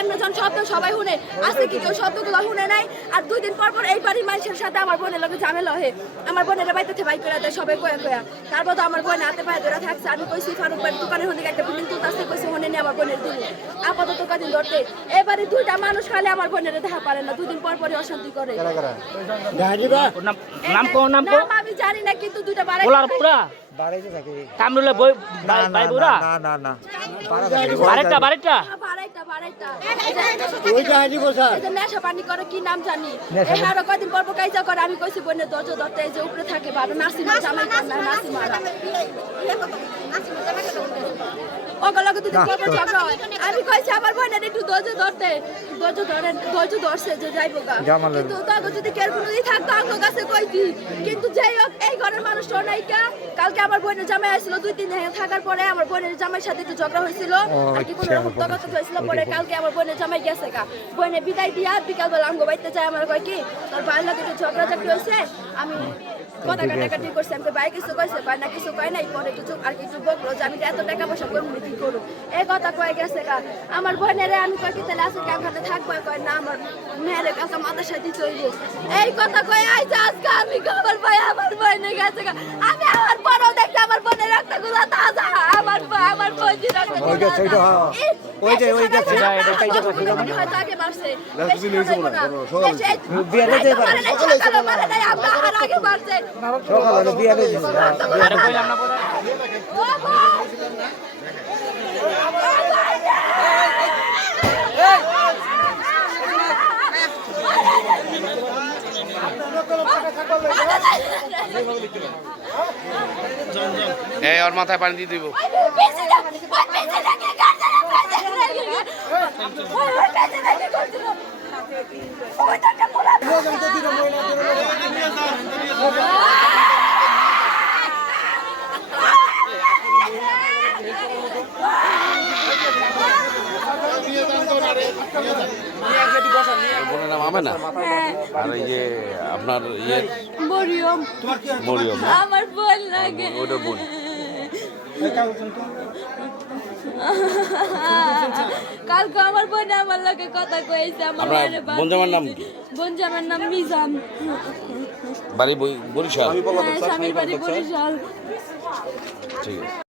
এমন শব্দ সবাই শুনে, আজকে কি কেউ শব্দগুলো শুনে নাই? আর 2 দিন পর পর এই বাড়ির মানুষের সাথে আমার বোনের লোক ঝামেলা হয়। আমার বোনের বাড়িতে বাই করে দেয় সবাই কয়া কয়া। তারপর তো আমার বোন হাতে পায়ে ধরে থাকছে। আমি কইছি ফারুক ভাই দোকানে হলে একটা বিল্ডিং তুলতে কইছি হনে নিয়ে আমার বোনের দিল। আপাতত কদিন ধরতে এবারে 2টা মানুষ খালি আমার বোনের দেখা পারে না, 2 দিন পর পরই অশান্তি করে। আমি জানি না, কিন্তু 2টা বাড়াই বাড়াইতে থাকে কামরুলে বই ভাই বুড়া না না না বারেটা বাড়াইটা ওইটা হাজি বসা এই যে নেশা পানি করে কি নাম জানি, এই আরো কদিন পর পর কাইজা করে। আমি কইছি বোনের দরজা ধরতে, এই যে উপরে থাকে বারো নাসিমা জামাই না নাসিমা ওগুলোকে দুদিন পর পর ঝগড়া হয়। আমি কইছি আমার বোনের একটু ধৈর্য ধরছে যে যাইবো গা, কিন্তু তখন যদি কেউ কোনো থাকতো আমার কাছে কইতি। কিন্তু যাই হোক, এই ঘরের মানুষটা নাইকা। কালকে আমার বোনের জামাই আসছিল, 2-3 দিন থাকার পরে আমার বোনের জামাইয়ের সাথে একটু ঝগড়া হয়েছিল আর কি কোনো রকম তর্ক হয়েছিল। পরে কালকে আমার বোনের জামাই গেছে গা, বোনের বিদায় দিয়া বিকালবেলা আমগো বাড়িতে যায়। আমার কয় কি তোর ভাইয়ের লোক একটু ঝগড়াঝাটি হয়েছে, আমি কথা কাটাকাটি করছি। আমাকে ভাই কিছু কইছে, কয় না কিছু কয় নাই। পরে কিছু আর কিছু বকলো যে আমি এত টাকা পয়সা করবো কি করবো, এই কথা কয়ে গেছে গা। আমার বোনের আমি কয় কি তাহলে আছে কামখানে থাকবো, কয় না আমার মেয়ের কাছে মাথার সাথে চলবো। এই কথা কয়ে আইছে আজকে আমি খবর পাই আমার বোনে গেছে গা। আমি আমার বড়ও দেখছি আমার বোনের একটা গুলা তাজা, আমার বোন ওই গেছে ওই যে এটা কাইজা কথা মনে হয় তাকে মারছে বিয়ারে যাই পারে সকালে মারে নাই, আমরা আর আগে মারছে সকালে বিয়ারে যাই আরে কইলাম না পড়া এই ওর মাথায় পানি দিয়ে দিব। বোনের নাম আমেনা, আর এই যে আপনার ইয়ে মরিয়ম, মরিয়ম, আমার বোন লাগে। ওটা বোন। কালকে আমার বোন আমার লোকে কথা কইছে। আমার বোন জামার নাম কি? বোন জামার নাম মিজান, বাড়ি বরিশাল। স্বামীর বাড়ি বরিশাল। ঠিক আছে।